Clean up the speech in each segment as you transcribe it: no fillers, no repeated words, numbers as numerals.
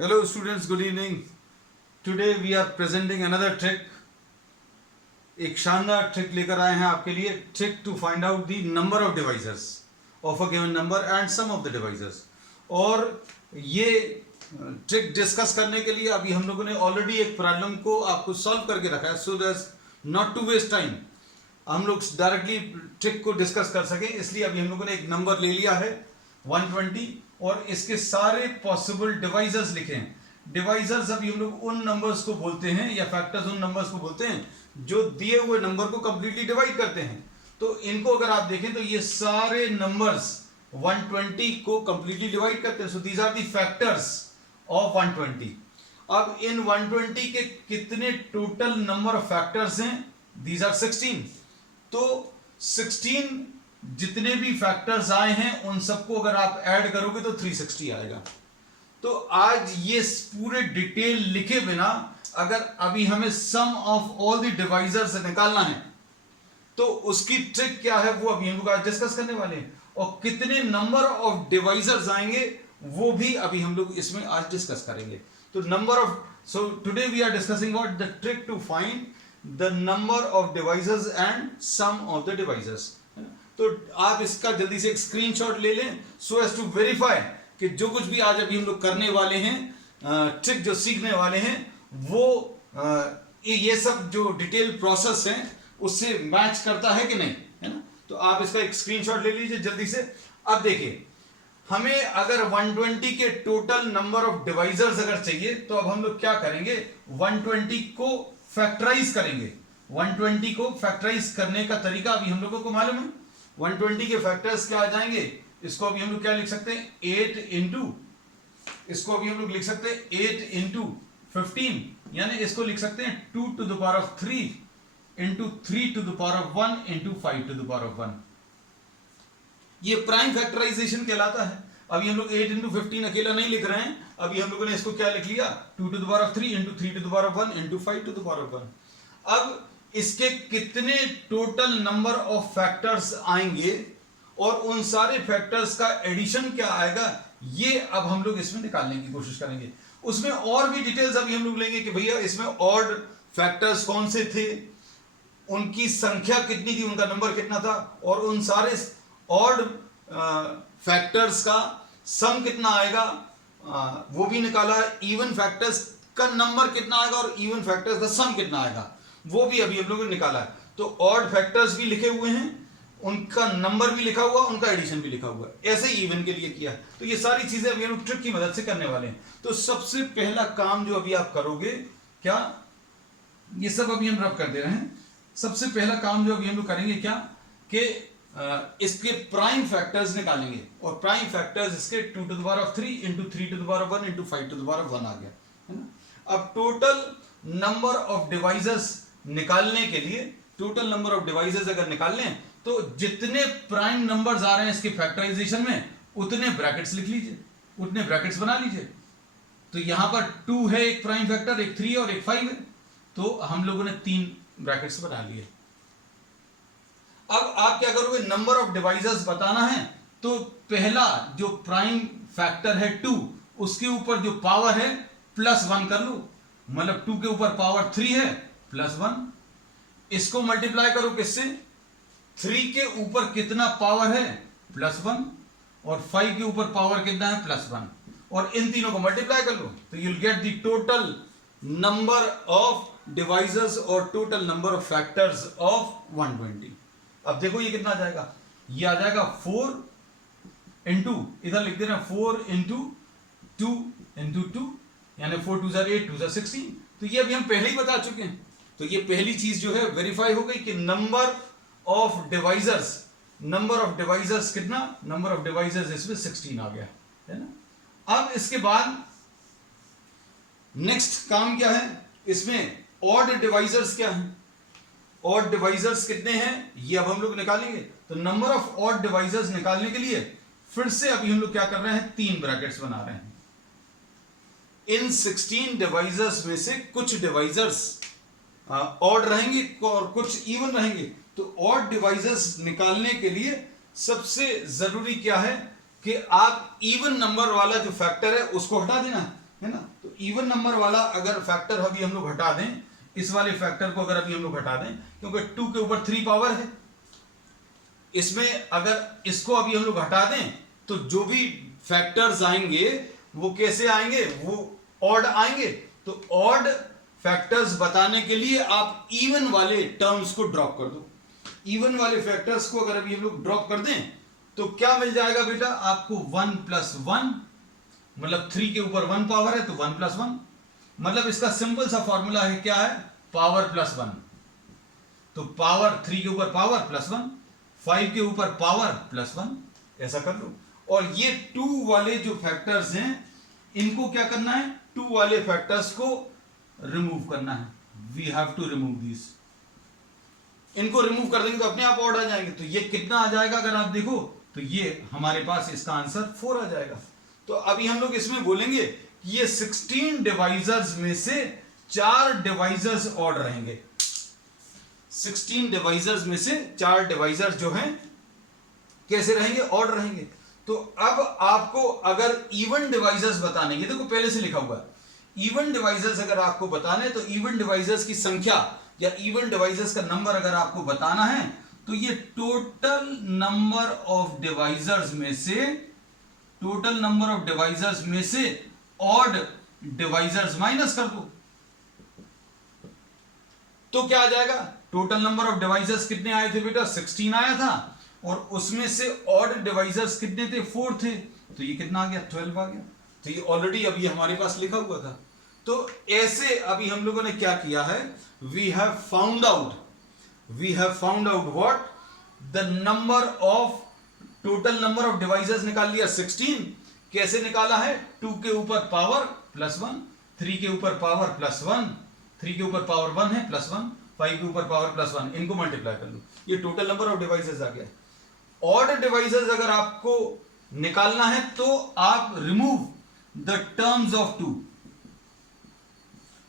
Hello students, good evening. Today we are presenting another trick. एक शानदार trick लेकर आए हैं आपके लिए. Trick to find out the number of divisors of a given number and sum of the divisors. और ये trick discuss करने के लिए अभी हम लोगों ने ऑलरेडी एक प्रॉब्लम को आपको सॉल्व करके रखा है, so that not to waste time हम लोग डायरेक्टली ट्रिक को डिस्कस कर सकें. इसलिए अभी हम लोगों ने एक नंबर ले लिया है 120 और इसके सारे पॉसिबल डिवाइजर्स लिखे हैं. डिवाइजर्स अभी हम लोग उन नंबर्स को बोलते हैं या फैक्टर्स उन नंबर्स को बोलते हैं जो दिए हुए नंबर को कंप्लीटली डिवाइड करते हैं. तो इनको अगर आप देखें तो ये सारे नंबर्स 120 को कंप्लीटली डिवाइड करते हैं. So these are the factors of 120. अब इन 120 के कितने टोटल नंबर ऑफ फैक्टर्स हैं? These are 16. तो 16 जितने भी फैक्टर्स आए हैं उन सबको अगर आप ऐड करोगे तो 360 आएगा. तो आज ये पूरे डिटेल लिखे बिना अगर अभी हमें सम ऑफ ऑल द डिवाइजर्स निकालना है तो उसकी ट्रिक क्या है वो अभी हम लोग आज डिस्कस करने वाले हैं. और कितने नंबर ऑफ डिवाइजर्स आएंगे वो भी अभी हम लोग इसमें आज डिस्कस करेंगे. तो number of so today we are discussing about the trick to find the number of divisors and sum of the divisors. तो आप इसका जल्दी से एक स्क्रीनशॉट ले लें सो एज टू वेरीफाई कि जो कुछ भी आज अभी हम लोग करने वाले हैं, ट्रिक जो सीखने वाले हैं वो ये सब जो डिटेल प्रोसेस है उससे मैच करता है कि नहीं, है ना. तो आप इसका एक स्क्रीनशॉट ले लीजिए जल्दी से. अब देखिए हमें अगर 120 के टोटल नंबर ऑफ डिवाइजर्स अगर चाहिए तो अब हम लोग क्या करेंगे, 120 को फैक्टराइज करेंगे. 120 को फैक्टराइज करने का तरीका अभी हम लोगों को मालूम है. 120 के फैक्टर्स क्या आ जाएंगे, इसको अभी हम लोग क्या लिख सकते हैं 8 इंटू, इसको अभी हम लोग लिख सकते हैं 8 इंटू 15, यानी इसको लिख सकते हैं 2 to the power of 3 into 3 to the power of 1 into 5 to the power of 1. ये प्राइम फैक्टराइजेशन कहलाता है. अभी हम लोग 8 इंटू 15 अकेला नहीं लिख रहे हैं, अभी हम लोगों ने इसको क्या लिख लिया 2 to the power of 3 into 3 to the power of 1 into 5 to the power of 1. अब इसके कितने टोटल नंबर ऑफ फैक्टर्स आएंगे और उन सारे फैक्टर्स का एडिशन क्या आएगा ये अब हम लोग इसमें निकालने की कोशिश करेंगे. उसमें और भी डिटेल्स अभी हम लोग लेंगे कि भैया इसमें ऑड फैक्टर्स कौन से थे, उनकी संख्या कितनी थी, उनका नंबर कितना था, और उन सारे ऑड फैक्टर्स का सम कितना आएगा वो भी निकाला. इवन फैक्टर्स का नंबर कितना आएगा और इवन फैक्टर्स का सम कितना आएगा वो भी अभी हम लोगों ने निकाला है. तो ऑड फैक्टर्स भी लिखे हुए हैं, उनका नंबर भी लिखा हुआ, उनका एडिशन भी लिखा हुआ है. ऐसे ही इवन के लिए किया है. तो ये सारी चीजें अभी हम लोग ट्रिक की मदद से करने वाले हैं. तो सबसे पहला काम जो अभी आप करोगे, क्या ये सब अभी हम रब कर दे रहे हैं. सबसे पहला काम जो अभी हम लोग करेंगे क्या कि इसके प्राइम फैक्टर्स निकालेंगे. और प्राइम फैक्टर्स इसके 2 to the power of 3 into 3 to the power of 1 into 5 to the power of 1 आ गया, है ना. अब टोटल नंबर ऑफ डिवाइजर्स निकालने के लिए, टोटल नंबर ऑफ डिवाइसेस अगर निकाल लें तो जितने प्राइम नंबर्स आ रहे हैं इसके फैक्टराइजेशन में उतने ब्रैकेट्स लिख लीजिए, उतने ब्रैकेट्स बना लीजिए. तो यहां पर 2 है एक प्राइम फैक्टर, एक 3 और एक 5 है, तो हम लोगों ने 3 ब्रैकेट्स बना लिए. अब आप क्या करोगे, नंबर ऑफ डिवाइसेस बताना है तो पहला जो प्राइम फैक्टर है 2 उसके ऊपर जो पावर है +1 कर लो. मतलब 2 के ऊपर पावर 3 है +1, इसको मल्टीप्लाई करो किससे, 3 के ऊपर कितना पावर है +1 और 5 के ऊपर पावर कितना है +1, और इन तीनों को मल्टीप्लाई कर लो तो you will get the total number of divisors और total number of factors of 120. अब देखो ये कितना आ जाएगा, ये आ जाएगा 4 इंटू, इधर लिख देना 4 इंटू 2 इंटू 2, यानी 4 2 8 2 16. तो ये अभी हम पहले ही बता चुके हैं. तो ये पहली चीज जो है वेरीफाई हो गई कि number of divisors, number of divisors कितना, नंबर ऑफ डिवाइजर्स इसमें 16 आ गया, है ना. अब इसके बाद नेक्स्ट काम क्या है, इसमें ऑड डिवाइजर्स क्या है, ऑड डिवाइजर्स कितने हैं ये अब हम लोग निकालेंगे. तो नंबर ऑफ ऑड डिवाइजर्स निकालने के लिए फिर से अभी हम लोग क्या कर रहे हैं, 3 ब्रैकेट्स बना रहे हैं. इन 16 डिवाइजर्स में से कुछ डिवाइजर्स ऑड रहेंगे और कुछ इवन रहेंगे. तो ऑड डिवाइजर्स निकालने के लिए सबसे जरूरी क्या है कि आप इवन नंबर वाला जो फैक्टर है उसको हटा देना. है ना। तो इवन नंबर वाला अगर फैक्टर अभी हम लोग हटा दें, इस वाले फैक्टर को अगर अभी हम लोग हटा दें, क्योंकि 2 के ऊपर 3 पावर है, इसमें अगर इसको अभी हम लोग हटा दें तो जो भी फैक्टर्स आएंगे वो कैसे आएंगे, वो ऑड आएंगे। तो ऑड फैक्टर्स बताने के लिए आप इवन वाले टर्म्स को ड्रॉप कर दो। इवन वाले फैक्टर्स को अगर अभी हम लोग ड्रॉप कर दें तो क्या मिल जाएगा बेटा आपको, 1 + 1, मतलब 3 के ऊपर 1 पावर है तो 1 + 1, मतलब इसका सिंपल सा फॉर्मूला है, क्या है, पावर +1। तो पावर 3 के ऊपर पावर +1, 5 के ऊपर पावर +1, ऐसा कर लो। और ये 2 वाले जो फैक्टर्स हैं इनको क्या करना है, 2 वाले फैक्टर्स को रिमूव करना है। We have to remove this, इनको रिमूव कर देंगे तो अपने आप ऑड आ जाएंगे। तो ये कितना आ जाएगा अगर आप देखो तो ये हमारे पास इसका आंसर 4 आ जाएगा। तो अभी हम लोग इसमें बोलेंगे कि ये 16 डिवाइजर्स में से 4 डिवाइजर्स ऑड रहेंगे। 16 डिवाइजर्स में से 4 डिवाइजर्स जो हैं कैसे रहेंगे, ऑड रहेंगे। तो अब आपको अगर इवन डिवाइजर्स बताने, ये देखो पहले से लिखा हुआ है, इवन डिवाइजर्स अगर आपको बताने तो इवन डिवाइजर्स की संख्या या इवन डिवाइजर्स का नंबर अगर आपको बताना है तो ये टोटल नंबर ऑफ डिवाइजर्स में से, टोटल नंबर ऑफ डिवाइजर्स में से ऑड डिवाइजर्स माइनस कर दो तो क्या आ जाएगा, टोटल नंबर ऑफ डिवाइजर्स कितने आए थे बेटा, 16 आया था, और उसमें से ऑड डिवाइजर्स कितने थे, 4 थे, तो ये कितना आ गया, 12 आ गया। तो ये ऑलरेडी अभी हमारे पास लिखा हुआ था। तो ऐसे अभी हम लोगों ने क्या किया है, we have found out what, the number of, total number of divisors निकाल लिया 16। कैसे निकाला है, 2 के ऊपर पावर +1, 3 के ऊपर पावर +1, 3 के ऊपर पावर 1 है +1, 5 के ऊपर पावर +1, इनको मल्टीप्लाई कर लो, ये टोटल नंबर ऑफ डिवाइसेस आ गया। ऑड डिवाइसेस अगर आपको निकालना है तो आप रिमूव द टर्म्स ऑफ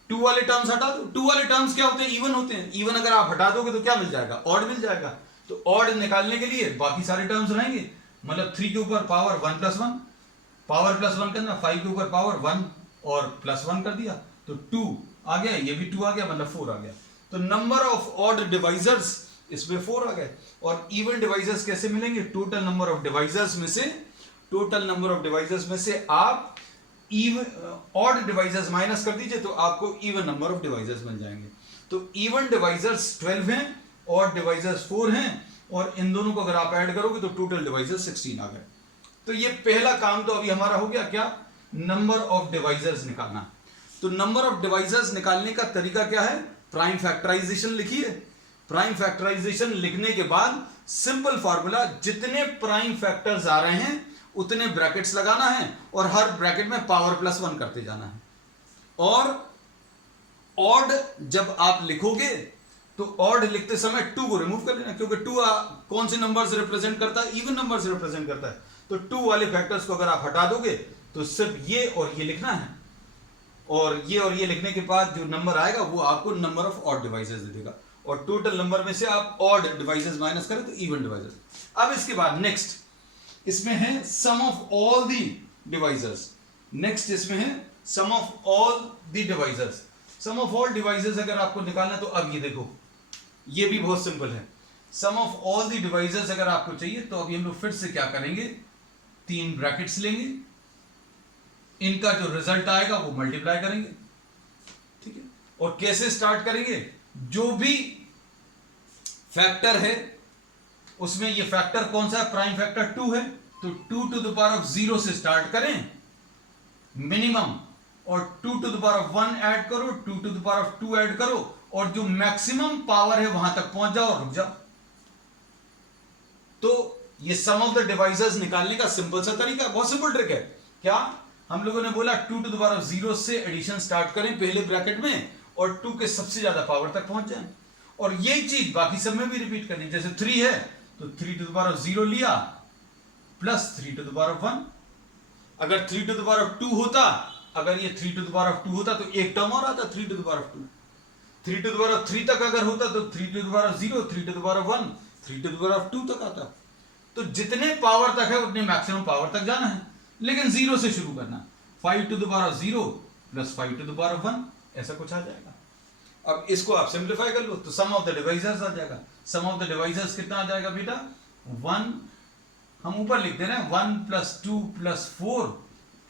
2 वाले टर्म्स हटा दो। 2 वाले टर्म्स क्या होते हैं, इवन होते हैं। इवन अगर आप हटा दोगे तो क्या मिल जाएगा, ऑड मिल जाएगा। तो ऑड निकालने के लिए बाकी सारे टर्म्स रहेंगे, मतलब 3 के ऊपर पावर 1 + 1, पावर +1 करना, 5 के ऊपर पावर 1 और +1 कर दिया तो 2 आ गया, ये भी 2 आ गया, मतलब 4 आ गया। तो नंबर ऑफ ऑड डिवाइजर्स इसमें 4 आ गए। और इवन डिवाइजर्स कैसे मिलेंगे, टोटल नंबर ऑफ डिवाइजर्स में से, टोटल नंबर ऑफ डिवाइजर्स में से आप ऑड डिवाइजर्स माइनस कर दीजिए तो आपको इवन नंबर ऑफ डिवाइजर्स मिल जाएंगे। तो इवन डिवाइजर्स 12 हैं, ऑड डिवाइजर्स 4 हैं, और इन दोनों को अगर आप ऐड करोगे तो टोटल डिवाइजर्स 16 आ गए। तो ये पहला काम तो अभी हमारा हो गया, क्या, नंबर ऑफ डिवाइजर्स निकालना। तो नंबर ऑफ डिवाइजर्स निकालने का तरीका क्या है, प्राइम फैक्टराइजेशन लिखिए। प्राइम फैक्टराइजेशन लिखने के बाद सिंपल फार्मूला, जितने प्राइम फैक्टर्स आ रहे हैं उतने ब्रैकेट्स लगाना है और हर ब्रैकेट में पावर +1 करते जाना है। और ऑड जब आप लिखोगे तो ऑड लिखते समय 2 को रिमूव कर लेना, क्योंकि 2 कौन से नंबर से रिप्रेजेंट करता है, इवन नंबर से रिप्रेजेंट करता है। तो 2 वाले फैक्टर्स को अगर आप हटा दोगे तो सिर्फ ये और ये लिखना है, और ये लिखने के बाद जो नंबर आएगा वो आपको नंबर ऑफ ऑड डिवाइसेस दे देगा, और टोटल नंबर में से आप ऑड डिवाइसेस माइनस करें तो इवन डिवाइसेस। अब इसके बाद नेक्स्ट इसमें है sum of all the divisors. Next इसमें है sum of all the divisors. Sum of all divisors अगर आपको निकालना है तो अब ये देखो, ये भी बहुत सिंपल है। Sum of all the divisors अगर आपको चाहिए तो अभी हम लोग फिर से क्या करेंगे, 3 ब्रैकेट्स लेंगे, इनका जो रिजल्ट आएगा वो मल्टीप्लाई करेंगे, ठीक है। और कैसे स्टार्ट करेंगे, जो भी फैक्टर है उसमें ये फैक्टर कौन सा है, प्राइम फैक्टर 2 है, तो 2 to the power of 0 से स्टार्ट करें मिनिमम, और 2 to the power of 1 add करो, 2 to the power of 2 add करो, और जो मैक्सिमम पावर है वहां तक पहुंच जाओ और रुक जाओ। तो ये सम ऑफ द डिवाइजर्स निकालने का सिंपल सा तरीका, बहुत सिंपल ट्रिक है। क्या हम लोगों ने बोला 2 to the power of 0 से एडिशन स्टार्ट करें पहले ब्रैकेट में, और 2 के सबसे ज्यादा पावर तक पहुंच जाए, और यही चीज बाकी सब में भी रिपीट करनी। जैसे 3 है तो 3 to the power of 0 लिया plus 3 to the power of 1। अगर 3 to the power of 2 होता, अगर ये 3 to the power of 2 होता तो एक टर्म और आता 3 to the power of 2। 3 to the power of 3 तक अगर होता तो 3 to the power of 0, 3 to the power of 1, 3 to the power of 2 तक आता। तो जितने पावर तक है उतने मैक्सिमम पावर तक जाना है, लेकिन 0 से शुरू करना। 5 to the power 0 plus 5 to the power 1, ऐसा कुछ आ जाएगा। अब इसको आप सिंप्लीफाई कर लो तो सम ऑफ द डिवाइजर्स आ जाएगा। सम ऑफ द डिवाइजर्स कितना आ जाएगा बेटा? 1, हम ऊपर लिख दे रहे हैं 1 प्लस 2 प्लस 4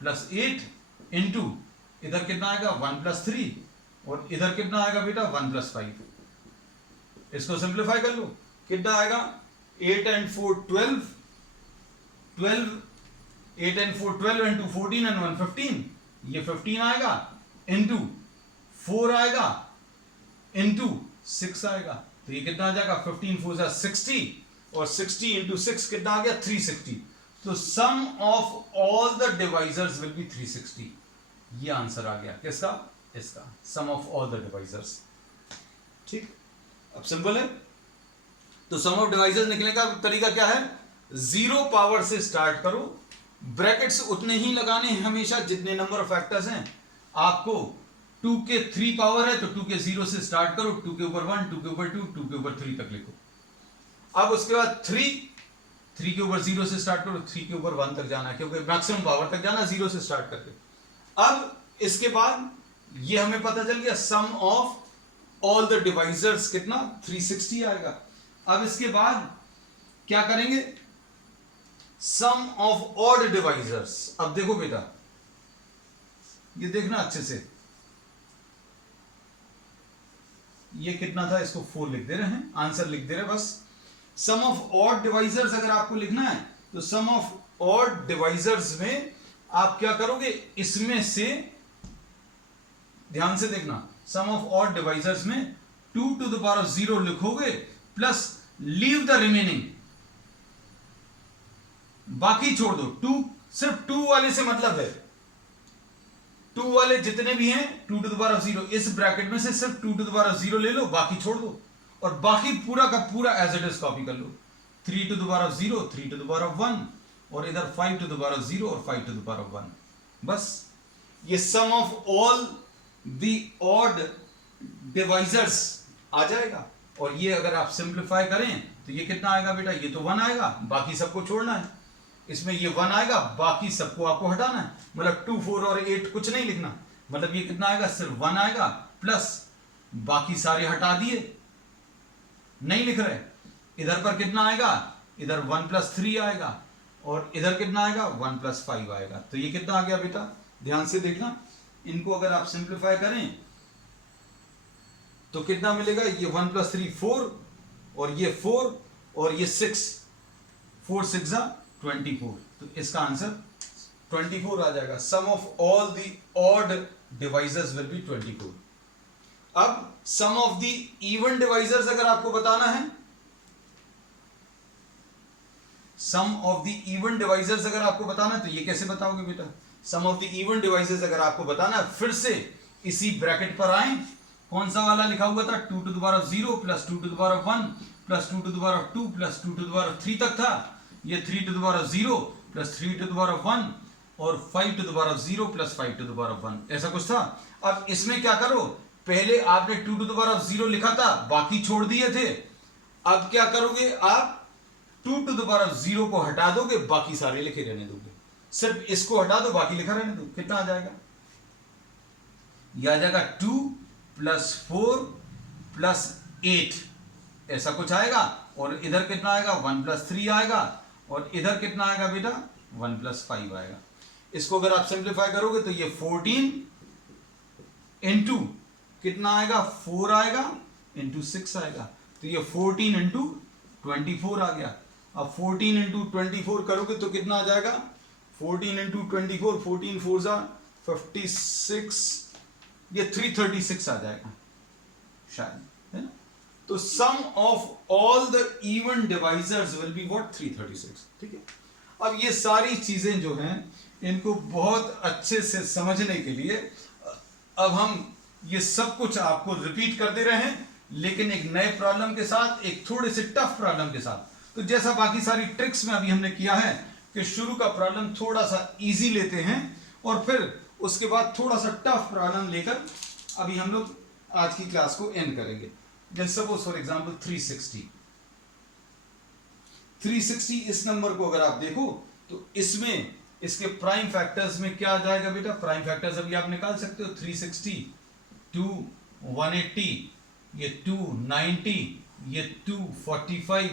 प्लस 8 इंटू इधर कितना आएगा 1 प्लस 3 और इधर कितना आएगा बेटा 1 प्लस 5। इसको सिंप्लीफाई कर लो, कितना आएगा 8 and 4 12, 8 and 4 12 into 14 and 1 15, ये 15 आएगा इंटू 4 आएगा इंटू 6 आएगा, तो ये कितना आ जाएगा 15 4 60 और 60 इंटू 6 कितना आ गया 360। तो sum of all the divisors will be 360। ये आंसर आ गया किसका? इसका, sum of all the divisors. ठीक, अब सिंपल है। तो सम ऑफ डिवाइजर्स निकलने का तरीका क्या है? 0 पावर से स्टार्ट करो, ब्रैकेट्स उतने ही लगाने हैं हमेशा जितने नंबर ऑफ फैक्टर्स हैं। आपको 2 के 3 पावर है तो 2 के 0 से स्टार्ट करो, 2 के ऊपर 1, 2 के ऊपर 2, 2 के ऊपर 3 तक लिखो। अब उसके बाद 3 के ऊपर 0 से स्टार्ट करो, 3 के ऊपर 1 तक जाना है क्योंकि मैक्सिमम पावर तक जाना 0 से स्टार्ट करके। अब इसके बाद ये हमें पता चल गया सम ऑफ ऑल द डिवाइजर्स कितना 360 आएगा। अब इसके बाद क्या करेंगे? सम ऑफ ऑड डिवाइजर्स। अब देखो बेटा, ये देखना अच्छे से, ये कितना था इसको 4 लिख दे रहे हैं, आंसर लिख दे रहे हैं बस। सम ऑफ ऑड डिवाइजर्स अगर आपको लिखना है तो सम ऑफ ऑड डिवाइजर्स में आप क्या करोगे? इसमें से ध्यान से देखना, सम ऑफ ऑड डिवाइजर्स में 2 टू द पावर 0 लिखोगे प्लस लीव द रिमेनिंग, बाकी छोड़ दो। 2 सिर्फ 2 वाले से मतलब है, 2 वाले जितने भी हैं 2 टू द पावर 0, इस ब्रैकेट में से सिर्फ 2 टू द पावर 0 ले लो, बाकी छोड़ दो और बाकी पूरा का पूरा एज इट इज कॉपी कर लो। 3 to the power 0, 3 to the power 1 और इधर 5 टू द पावर 0 और 5 टू द पावर 1। बस ये sum of all the odd divisors आ जाएगा। और ये अगर आप सिंप्लीफाई करें तो ये कितना आएगा बेटा? ये तो 1 आएगा, बाकी सबको छोड़ना है। इसमें ये 1 आएगा, बाकी सबको आपको हटाना है। मतलब 2 4 और 8 कुछ नहीं लिखना, मतलब ये कितना आएगा? सिर्फ 1 आएगा प्लस बाकी सारे हटा दिए, नहीं लिख रहे। इधर पर कितना आएगा? इधर 1 प्लस 3 आएगा और इधर कितना आएगा? 1 प्लस 5 आएगा। तो ये कितना आ गया बेटा? ध्यान से देखना, इनको अगर आप सिंप्लीफाई करें तो कितना मिलेगा? ये 1 प्लस 3 4 और ये 4 और ये 6, 4 6 24। तो इसका आंसर 24 आ जाएगा। Sum of all the odd divisors will be 24। अब sum of the even divisors अगर आपको बताना है, sum of the even divisors अगर आपको बताना है तो ये कैसे बताओगे बेटा? Sum of the even divisors अगर आपको बताना है, फिर से इसी ब्रैकेट पर आए। कौन सा वाला लिखा हुआ था? 2 to the power 0 plus 2 to the power 1 plus 2 to the power 2 plus 2 to the power 3 तक था। ये 3 to the power 0 plus 3 to the power 1 और 5 to the power 0 plus 5 to the power 1, ऐसा कुछ था। अब इसमें क्या करो? पहले आपने 2 टू द पावर 0 लिखा था, बाकी छोड़ दिए थे। अब क्या करोगे? आप 2 टू द पावर 0 को हटा दोगे, बाकी सारे लिखे रहने दोगे। सिर्फ इसको हटा दो, बाकी लिखा रहने दो। कितना आ जाएगा? यह आ जाएगा 2 प्लस 4 प्लस 8, ऐसा कुछ आएगा। और इधर कितना आएगा? 1 प्लस 3 आएगा और इधर कितना आएगा बेटा? 1 प्लस 5 आएगा। इसको अगर आप सिंप्लीफाई करोगे तो ये 14 इंटू कितना आएगा? 4 आएगा इंटू 6 आएगा। तो ये 14 इंटू 24 आ गया। अब 14 इंटू 24 करोगे तो कितना आ जाएगा? 14 इंटू 24, 14 4 56, ये 336 आ जाएगा शायद, है ना? तो sum of all the even divisors will be what? 336। ठीक है। अब ये सारी चीजें जो हैं, इनको बहुत अच्छे से समझने के लिए अब हम ये सब कुछ आपको रिपीट कर दे रहे हैं, लेकिन एक नए प्रॉब्लम के साथ, एक थोड़े से टफ प्रॉब्लम के साथ। तो जैसा बाकी सारी ट्रिक्स में अभी हमने किया है कि शुरू का प्रॉब्लम थोड़ा सा इजी लेते हैं और फिर उसके बाद थोड़ा सा टफ प्रॉब्लम लेकर अभी हम लोग आज की क्लास को एंड करेंगे। जैसे सपोज फॉर एग्जांपल 360 इस नंबर को अगर आप देखो तो इसमें इसके प्राइम फैक्टर्स में क्या आ जाएगा बेटा? प्राइम फैक्टर्स अभी आप निकाल सकते हो, 360, 2 180, ये 290, ये 245,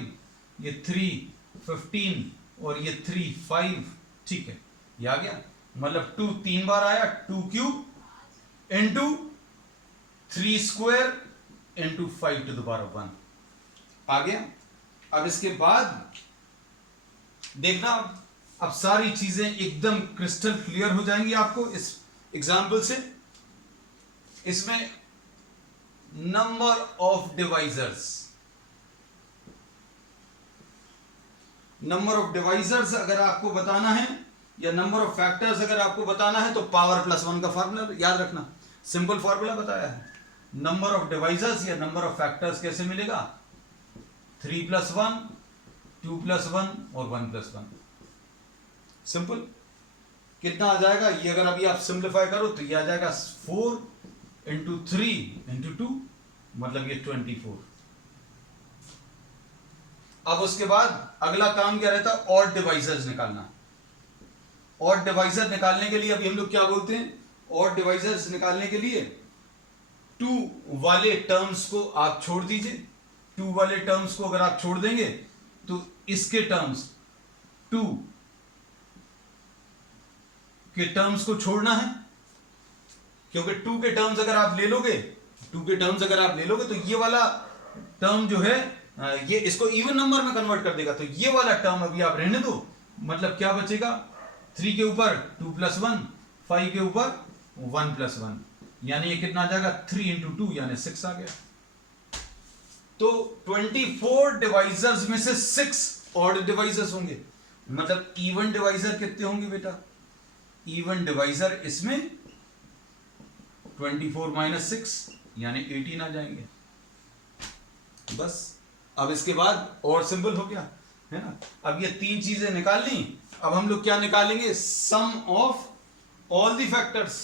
ये 315 और ये 35। ठीक है, ये आ गया, मतलब 2 3 बार आया, 2 cube into 3 square into 5 to the power 1 आ गया। अब इसके बाद देखना, अब सारी चीजें एकदम क्रिस्टल क्लियर हो जाएंगी आपको इस एग्जाम्पल से। इसमें number of divisors, number of divisors अगर आपको बताना है या नंबर ऑफ फैक्टर्स अगर आपको बताना है तो पावर प्लस 1 का फार्मूला याद रखना, सिंपल फार्मूला बताया है। नंबर ऑफ डिवाइजर्स या नंबर ऑफ फैक्टर्स कैसे मिलेगा? 3 + 1, 2 + 1 और 1 + 1। सिंपल। कितना आ जाएगा ये? अगर अभी आप सिंप्लीफाई करो तो ये आ जाएगा 4 × 3 × 2, मतलब ये 24। अब उसके बाद अगला काम क्या रहता है? ऑड डिवाइजर्स निकालना। ऑड डिवाइजर निकालने के लिए अभी हम लोग क्या बोलते हैं? ऑड डिवाइजर्स निकालने के लिए 2 वाले टर्म्स को आप छोड़ दीजिए। 2 वाले टर्म्स को अगर आप छोड़ देंगे तो इसके टर्म्स 2 के टर्म्स को छोड़ना है, क्योंकि 2 के टर्म्स अगर आप ले लोगे, 2 के टर्म्स अगर आप ले लोगे तो ये वाला टर्म जो है ये इसको इवन नंबर में कन्वर्ट कर देगा, तो ये वाला टर्म अभी आप रहने दो। मतलब क्या बचेगा? 3 के ऊपर 2 + 1, 5 के ऊपर 1 + 1, यानी ये कितना आ जाएगा? 3 × 2 यानी 6 आ गया। तो 24 डिवाइजर्स में से 6 ऑड डिवाइजर्स होंगे। मतलब इवन डिवाइजर कितने होंगे बेटा? इवन डिवाइजर इसमें 24 - 6 यानी 18 आ जाएंगे। बस अब इसके बाद और सिंपल हो गया है ना। अब ये 3 चीजें निकाल ली। अब हम लोग क्या निकालेंगे? Sum of all the factors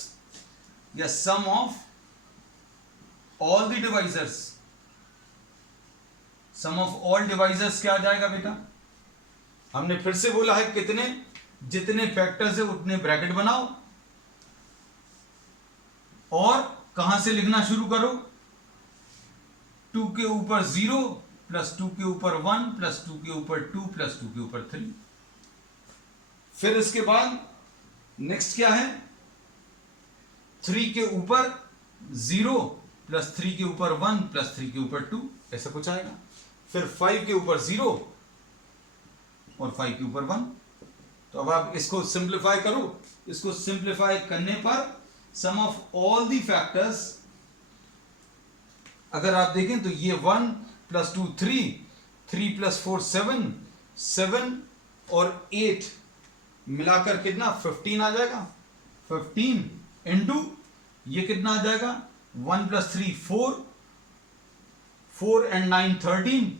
या sum of all the divisors. Sum of all divisors क्या आ जाएगा बेटा? हमने फिर से बोला है कितने, जितने फैक्टर्स है उतने ब्रैकेट बनाओ और कहां से लिखना शुरू करो? 2 के ऊपर 0 + 2 के ऊपर 1 + 2 के ऊपर 2 + 2 के ऊपर 3। फिर इसके बाद नेक्स्ट क्या है? 3 के ऊपर 0 + 3 के ऊपर 1 + 3 के ऊपर 2, ऐसा कुछ आएगा। फिर 5 के ऊपर 0 और 5 के ऊपर 1। तो अब आप इसको सिंप्लीफाई करो। इसको सिंप्लीफाई करने पर सम ऑफ ऑल दी फैक्टर्स अगर आप देखें तो ये 1 + 2 3, 3 + 4 7, 7 और 8 मिलाकर कितना? 15 आ जाएगा। 15 इंटू ये कितना आ जाएगा? 1 + 3 4, 4 and 9 13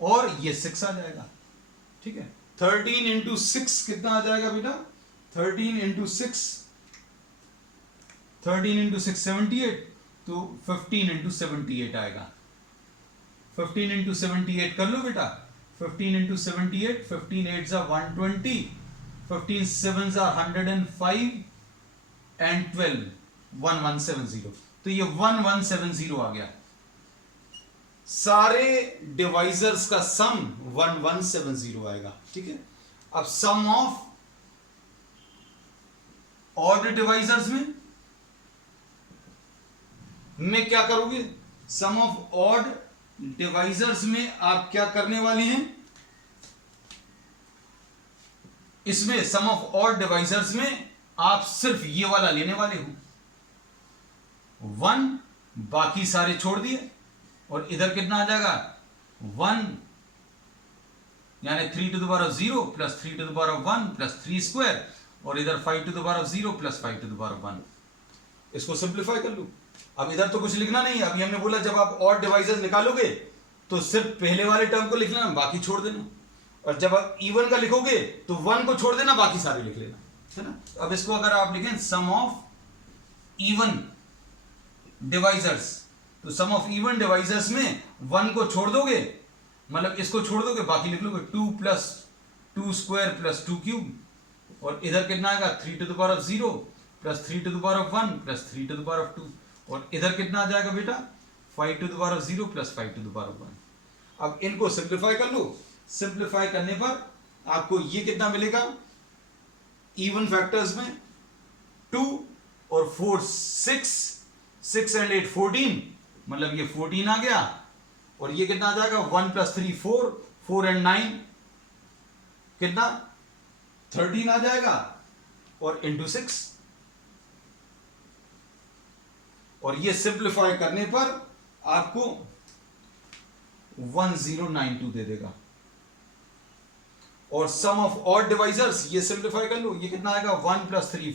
और ये 6 आ जाएगा। ठीक है, 13 × 6 कितना आ जाएगा बेटा? 13 × 6, 13 × 6 78, तो 15 × 78 आएगा। 15 × 78 कर लो बेटा। 15 × 78, 15 8s are 120, 15 7s are 105 and 12 1170। तो ये 1170 आ गया। सारे डिवाइजर्स का सम 1170 आएगा। ठीक है, अब सम ऑफ ऑड डिवाइजर्स में क्या करोगे? सम ऑफ ऑड डिवाइजर्स में आप क्या करने वाले हैं? इसमें सम ऑफ ऑड डिवाइजर्स में आप सिर्फ ये वाला लेने वाले हो 1, बाकी सारे छोड़ दिए और इधर कितना आ जाएगा? 1 यानी 3 to the power of 0 + 3 to the power of 1 + 3 square और इधर 5 to the power of 0 + 5 to the power of 1। इसको सिंप्लीफाई कर लो। अब इधर तो कुछ लिखना नहीं है। अभी हमने बोला जब आप ऑड डिवाइजर्स निकालोगे तो सिर्फ पहले वाले टर्म को लिख लेना, बाकी छोड़ देना। और जब आप इवन का लिखोगे तो 1 को छोड़ देना, बाकी सारे लिख लेना, है ना। अब इसको अगर आप लिखें सम ऑफ इवन डिवाइजर्स, तो सम ऑफ इवन डिवाइजर्स में 1 को छोड़ दोगे, मतलब इसको छोड़ दोगे, बाकी लिख लोगे 2 + 2 स्क्वायर + 2 क्यूब और इधर कितना आएगा 3 to the power of 0 plus 3 to the power of 1 plus 3 to the power of 2, और इधर कितना आ जाएगा बेटा 5 to the power of 0 plus 5 to the power of 1। अब इनको सिंप्लीफाई कर लो, सिंप्लीफाई करने पर आपको ये कितना मिलेगा, इवन फैक्टर्स में 2 और 4 6 एंड 8 14, मतलब ये 14 आ गया, और ये कितना आ जाएगा 1 प्लस 3 4 एंड 9 कितना 13 आ जाएगा, और इंटू 6, और ये सिंप्लीफाई करने पर आपको 1092 दे देगा। और सम ऑफ ऑड डिवाइजर्स ये सिंप्लीफाई कर लो, ये कितना आएगा 1 प्लस 3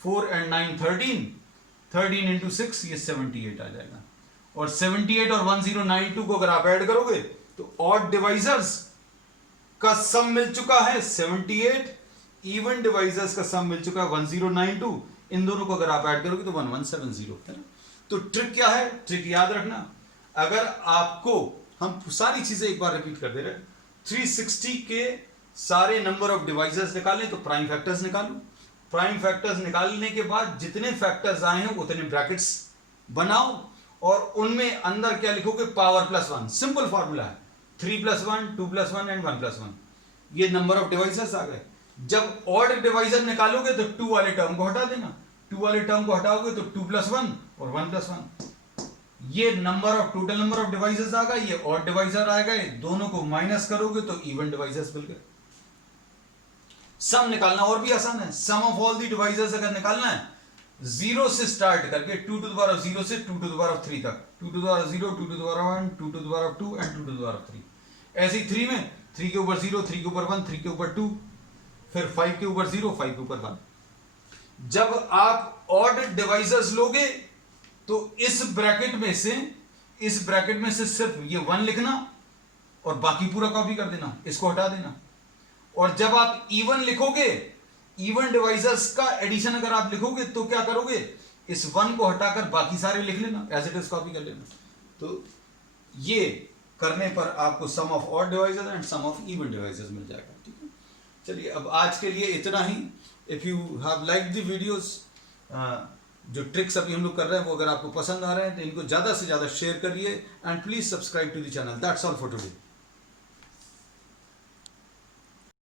4 एंड 9 13 इंटू 6 ये 78 आ जाएगा। और 78 और 1092 को अगर आप ऐड करोगे तो ऑड डिवाइजर्स का सम मिल चुका है 78, इवन डिवाइजर्स का सम मिल चुका है 1092, इन दोनों को अगर आप ऐड करोगे तो 1170 है ना। तो ट्रिक क्या है, ट्रिक याद रखना, अगर आपको हम सारी चीजें एक बार रिपीट कर दे रहे हैं, 360 के सारे नंबर ऑफ डिवाइजर्स निकालें तो प्राइम फैक्टर्स निकालो, प्राइम फैक्टर्स निकालने के बाद जितने फैक्टर्स आए हैं उतने ब्रैकेट्स बनाओ, और उनमें अंदर क्या लिखोगे पावर प्लस 1, सिंपल फार्मूला है 3 प्लस 1 2 प्लस 1 एंड 1 प्लस 1, ये नंबर ऑफ डिवाइजर्स आ गए। जब ऑड डिवाइजर निकालोगे तो 2 वाले टर्म को हटा देना, 2 वाले टर्म को हटाओगे तो 2 प्लस 1 और 1 प्लस 1, ये number of total number of devices आ गए, ये ऑड डिवाइजर आ गए, दोनों को माइनस करोगे तो इवन डिवाइसेस मिल गए। सम निकालना और भी आसान है, sum of all the devices अगर निकालना है 0 से स्टार्ट करके 2 टू द पावर ऑफ 0 से 2 टू द पावर ऑफ 3 तक, 2 to the power of 0 2 to the power of 1 2 to the power of 2 and 2 to the power of 3, ऐसे ही 3 में 3 के ऊपर 0 3 के ऊपर 1 3 के ऊपर 2, फिर 5 के ऊपर 0 5 के ऊपर 1। जब आप ऑड डिवाइजर्स लोगे तो इस ब्रैकेट में से सिर्फ ये 1 लिखना और बाकी पूरा कॉपी कर देना, इसको हटा देना। और जब आप इवन लिखोगे, इवन डिवाइजर्स का एडिशन अगर आप लिखोगे तो क्या करोगे, इस 1 को हटाकर बाकी सारे लिख लेना, एज इट इज कॉपी कर लेना। तो ये करने पर आपको sum of odd divisors and sum of even divisors मिल जाएगा। ठीक है, चलिए अब आज के लिए इतना ही। If you have like the videos, जो ट्रिक्स अभी हम लोग कर रहे हैं वो अगर आपको पसंद आ रहे हैं तो इनको ज़्यादा से ज़्यादा शेयर करिए, and please subscribe to the channel. That's all for today.